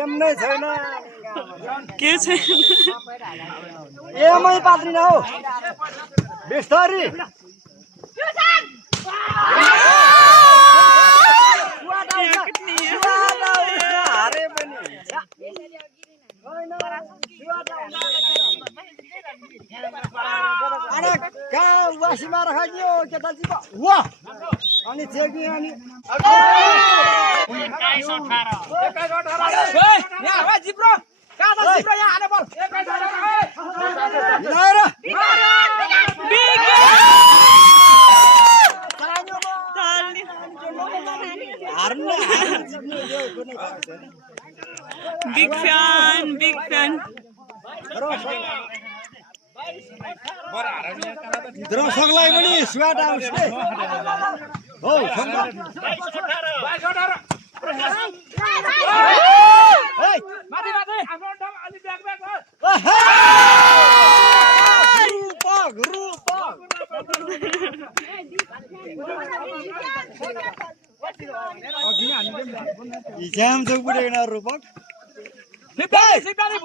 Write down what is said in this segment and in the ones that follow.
am नै छैन के छैन एमै पात्रिन हौ बिस्तारी हारे पनि अरे कहाँ वासीमा राखियो केटाजी वाह अनि चेकी अनि बिग फ्यान दर्शकलाई पनि स्वाद आउँछ हो इजाम चौक पुगेन रूपक सिप्तानी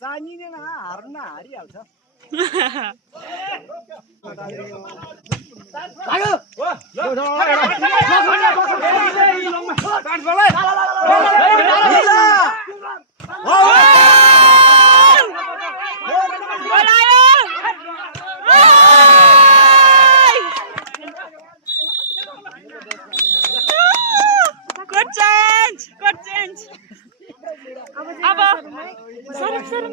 चाहिने न हार्न हारिहाल्छ अब सरक सरक